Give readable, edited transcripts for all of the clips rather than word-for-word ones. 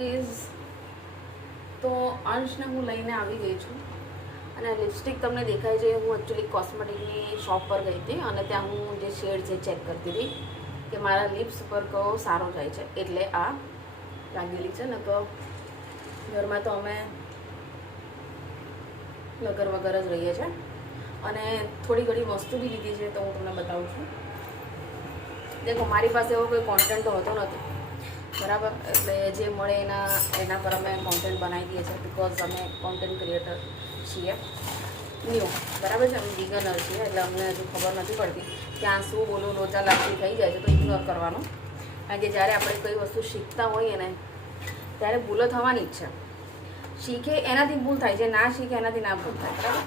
Is તો અંશને હું લઈને આવી ગઈ છું અને લિપસ્ટિક તમને દેખાય છે. હું એકચ્યુઅલી કોસ્મેટિકની શોપ પર ગઈ હતી અને ત્યાં હું જે શેડ છે ચેક કરતી હતી કે મારા લિપ્સ પર કયો સારો જાય છે, એટલે આ લાગેલી છે. ને તો ઘરમાં તો અમે લગર વગર જ રહીએ છીએ અને થોડી ઘણી વસ્તુ બી લીધી છે, તો હું તમને બતાવું છું. દેખો, મારી પાસે એવો કોઈ કોન્ટેન્ટ તો હોતો નથી, બરાબર. એટલે જે મળે એના પર અમે કોન્ટેન્ટ બનાવી દઈએ છીએ, બિકોઝ અમે કોન્ટેન્ટ ક્રિએટર છીએ ન્યૂ, બરાબર છે. અમે બિગનર છીએ, એટલે અમને હજુ ખબર નથી પડતી ક્યાં શું બોલું, લોચા લાગતી થઈ જાય છે, તો ઇગ્નોર કરવાનું. કારણ કે જ્યારે આપણે કોઈ વસ્તુ શીખતા હોઈએ ને ત્યારે ભૂલો થવાની જ છે. શીખે એનાથી ભૂલ થાય છે, ના શીખે એનાથી ના ભૂલ થાય, બરાબર.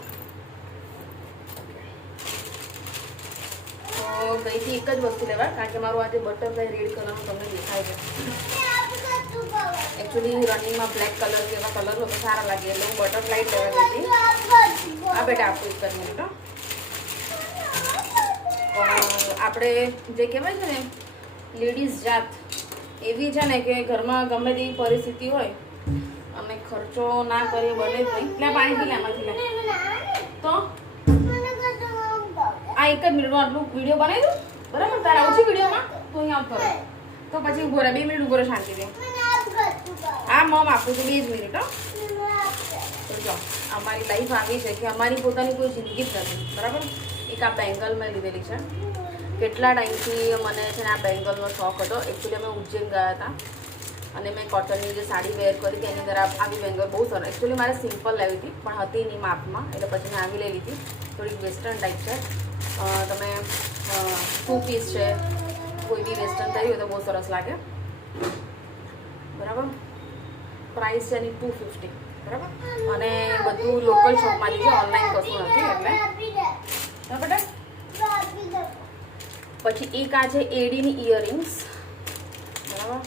તો ગઈથી એક જ વસ્તુ લેવા, કારણ કે મારું આજે બટરફ્લાય રેડ કલરનું તમને દેખાય છે. એકચ્યુઅલી રનિંગમાં બ્લેક કલર કે એવા કલર લોકો સારા લાગે, એટલે હું બટરફ્લાય લેવા ગઈ હતી. આ બેટા આપું એક જ મિનિટ. આપણે જે કહેવાય છે ને લેડીઝ જાત એવી છે ને કે ઘરમાં ગમે તેવી પરિસ્થિતિ હોય અને ખર્ચો ના કરીએ બને જ નહીં. એટલે પાણી પી લે, એમાંથી લે. તો આ એક જ મિનિટમાં આટલું વિડીયો બનાવી દઉં, બરાબર. તારે આવું છે વિડીયોમાં તો અહીં આવતો રહે, તો પછી ઉભો રહે 2 મિનિટ ઉભો રહે શાંતિથી. આ મમ આપું છું 2 જ મિનિટ. તો જો અમારી લાઈફ આવી છે કે અમારી પોતાની કોઈ જિંદગી જ નથી, બરાબર. એક આ બેંગલ મેં લીધેલી છે. કેટલા ટાઈમથી મને છે ને આ બેંગલનો શોખ હતો. એકચ્યુઅલી અમે ઉજ્જૈન ગયા હતા અને મેં કોટનની જે સાડી વેર કરી હતી એની અંદર આવી બેંગલ બહુ સરસ. એકચ્યુઅલી મારે સિમ્પલ લેવી હતી પણ હતી નહીં માપમાં, એટલે પછી મેં આવી લઈ લીધી. થોડીક વેસ્ટર્ન ટાઈપ છે. તમે 2 પીસ છે, કોઈ બી વેસ્ટર્ન થઈ હોય તો બહુ સરસ લાગે, બરાબર. પ્રાઇસ છે એની 250, બરાબર. અને બધું લોકલ શોપમાંથી છે, ઓનલાઈન કશું નથી. એટલે બરાબર. પછી એક આ છે એડીની ઇયરિંગ્સ, બરાબર.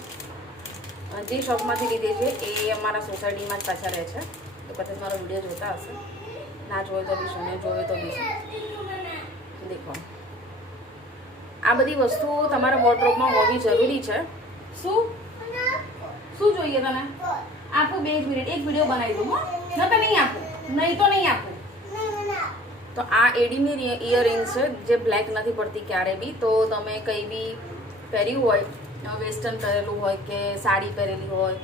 જે શોપમાંથી લીધી છે એ અમારા સોસાયટીમાં જ પાછા રહે છે, તો પછી મારો વિડીયો જોતા હશે. ના જોવે તો બી શું, ને જોવે તો બી શું. દેખો, આ બધી વસ્તુઓ તમારા વોર્ડરોબમાં હોવી જરૂરી છે. શું શું જોઈએ તને? આપું 2 મિનિટ, એક વિડીયો બનાવી દઉં. ન તો નહીં આપું, નહીં તો નહીં આપું. તો આ એડીની ઇયરિંગ્સ છે જે બ્લેક નથી પડતી ક્યારે બી. તો તમે કંઈ બી પહેર્યું હોય, વેસ્ટર્ન પહેરેલું હોય કે સાડી પહેરેલી હોય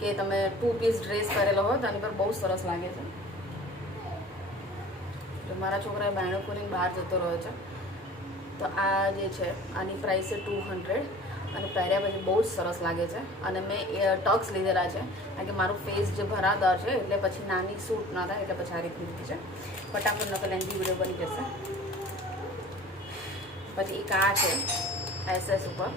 કે તમે 2 પીસ ડ્રેસ પહેરેલો હોય તો એની પર બહુ સરસ લાગે છે. મારા છોકરાએ બાયણું ખોલીને બહાર જતો રહ્યો છે. તો આ જે છે આની પ્રાઇસ છે 200 અને પહેર્યા પછી બહુ જ સરસ લાગે છે. અને મેં ટક્સ લીધેલા છે કારણ કે મારું ફેસ જે ભરાદાર છે, એટલે પછી નાની સૂટ ના થાય, એટલે પછી આ રીતની લીધી છે. ફટાફટ નકલ લેન્થી વિડીયો બની જશે. પછી એક આ છે SS ઉપર,